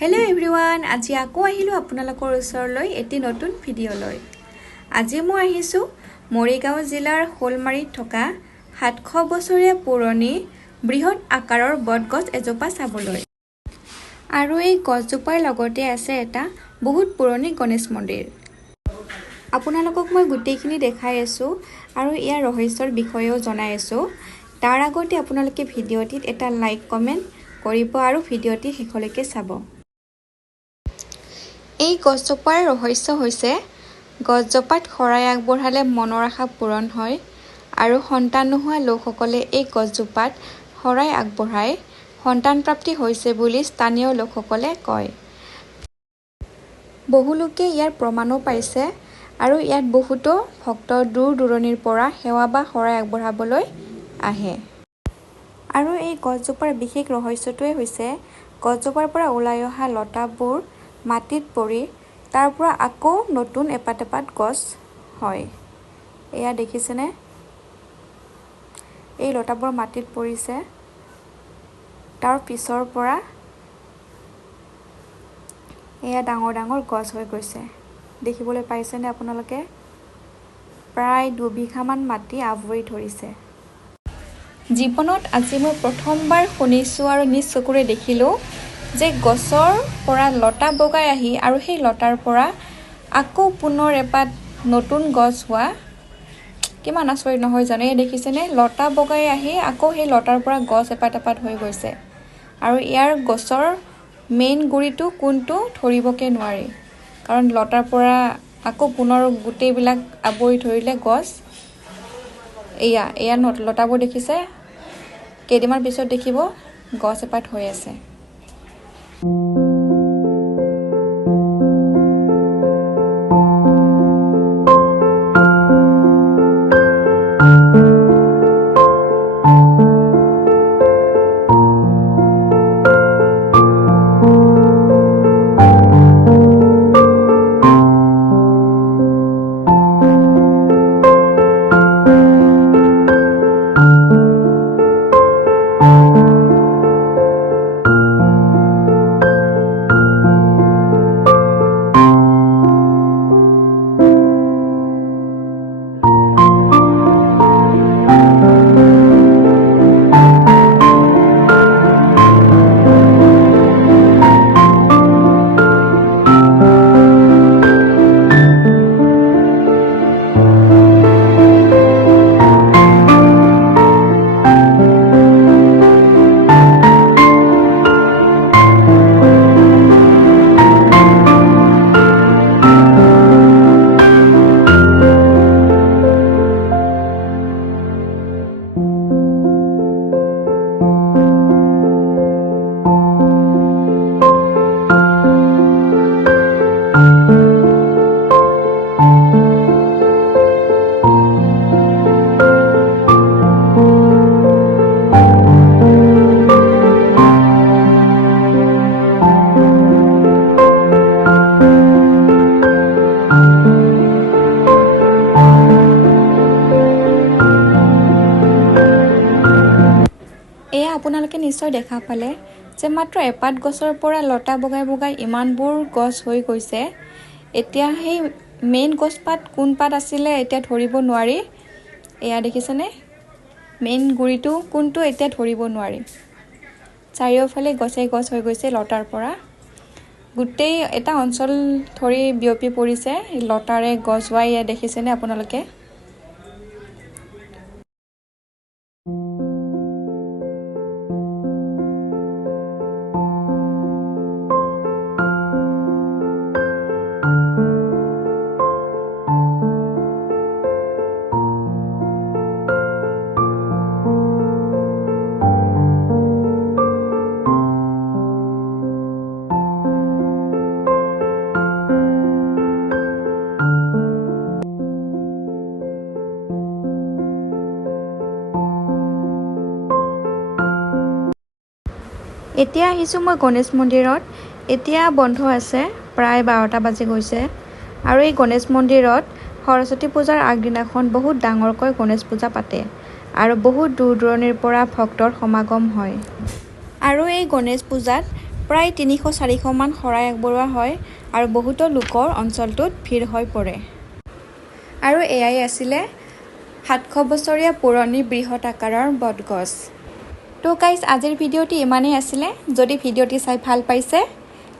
Hello' everyone, আজি আকৌ আহিলোঁ আপোনালোকৰ ওচৰলৈ এটি নতুন ভিডিঅ' লৈ। আজি মই আহিছোঁ marigaon জিলাৰ xolmaৰিত থকা 700 বছৰীয়া পুৰণি বৃহৎ আকাৰৰ বটগছ এজোপা চাবলৈ। আৰু এই গছজোপাৰ লগতে আছে এটা বহুত পুৰণি গণেশ মন্দিৰ। আপোনালোকক মই গোটেইখিনি দেখাই আছোঁ আৰু ইয়াৰ ৰহস্যৰ বিষয়েও জনাই আছোঁ। তাৰ আগতে আপোনালোকে ভিডিঅ'টিত এটা লাইক কমেণ্ট কৰিব আৰু ভিডিঅ'টি শেষলৈকে চাব। এই গছজোপাৰ ৰহস্য হৈছে গছজোপাত শৰাই আগবঢ়ালে মনৰ আশা পূৰণ হয় আৰু সন্তান নোহোৱা লোকসকলে এই গছজোপাত শৰাই আগবঢ়াই সন্তান প্ৰাপ্তি হৈছে বুলি স্থানীয় লোকসকলে কয়। বহু লোকে ইয়াৰ প্ৰমাণো পাইছে আৰু ইয়াত বহুতো ভক্ত দূৰ দূৰণিৰ পৰা সেৱা বা শৰাই আগবঢ়াবলৈ আহে। আৰু এই গছজোপাৰ বিশেষ ৰহস্যটোৱে হৈছে গছজোপাৰ পৰা ওলাই অহা লতাবোৰ মাটিত পৰি তাৰ পৰা আকৌ নতুন এপাত এপাত গছ হয়। এয়া দেখিছেনে? এই লতাবোৰ মাটিত পৰিছে, তাৰ পিছৰ পৰা এয়া ডাঙৰ ডাঙৰ গছ হৈ গৈছে। দেখিবলৈ পাইছেনে আপোনালোকে? প্ৰায় 2 বিঘামান মাটি আৱৰি ধৰিছে। জীৱনত আজি মই প্ৰথমবাৰ শুনিছোঁ আৰু নিজ চকুৰে দেখিলোঁ যে গছৰ পৰা লতা বগাই আহি আৰু সেই লতাৰ পৰা আকৌ পুনৰ এপাত নতুন গছ হোৱা কিমান আচৰিত নহয় জানো? এই দেখিছেনে? লতা বগাই আহি আকৌ সেই লতাৰ পৰা গছ এপাত এপাত হৈ গৈছে। আৰু ইয়াৰ গছৰ মেইন গুৰিটো কোনটো ধৰিবকে নোৱাৰি, কাৰণ লতাৰ পৰা আকৌ পুনৰ গোটেইবিলাক আৱৰি ধৰিলে গছ। এয়া লতাবোৰ দেখিছে? কেইদিনমান পিছত দেখিব গছ এপাত হৈ আছে। আপোনালোকে নিশ্চয় দেখা পালে যে মাত্ৰ এপাত গছৰ পৰা লতা বগাই বগাই ইমানবোৰ গছ হৈ গৈছে। এতিয়া সেই মেইন গছপাত কোন পাত আছিলে এতিয়া ধৰিব নোৱাৰি। এয়া দেখিছেনে? মেইন গুৰিটো কোনটো এতিয়া ধৰিব নোৱাৰি। চাৰিওফালে গছে গছ হৈ গৈছে লতাৰ পৰা। গোটেই এটা অঞ্চল ধৰি বিয়পি পৰিছে লতাৰে গছ হোৱা। এয়া দেখিছেনে আপোনালোকে? এতিয়া আহিছোঁ মই গণেশ মন্দিৰত। এতিয়া বন্ধ আছে, প্ৰায় 12টা বাজি গৈছে। আৰু এই গণেশ মন্দিৰত সৰস্বতী পূজাৰ আগদিনাখন বহুত ডাঙৰকৈ গণেশ পূজা পাতে আৰু বহুত দূৰ দূৰণিৰ পৰা ভক্তৰ সমাগম হয়। আৰু এই গণেশ পূজাত প্ৰায় 300-400 মান শৰাই আগবঢ়োৱা হয় আৰু বহুতো লোকৰ অঞ্চলটোত ভিৰ হৈ পৰে। আৰু এয়াই আছিলে 700 বছৰীয়া পুৰণি বৃহৎ আকাৰৰ বটগছ। তো গাইজ আজিৰ ভিডিঅ'টি ইমানেই আছিলে। যদি ভিডিঅ'টি চাই ভাল পাইছে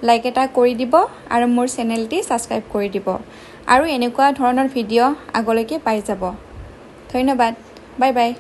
লাইক এটা কৰি দিব আৰু মোৰ চেনেলটি ছাবস্ক্ৰাইব কৰি দিব আৰু এনেকুৱা ধৰণৰ ভিডিঅ' আগলৈকে পাই যাব। ধন্যবাদ। Bye bye.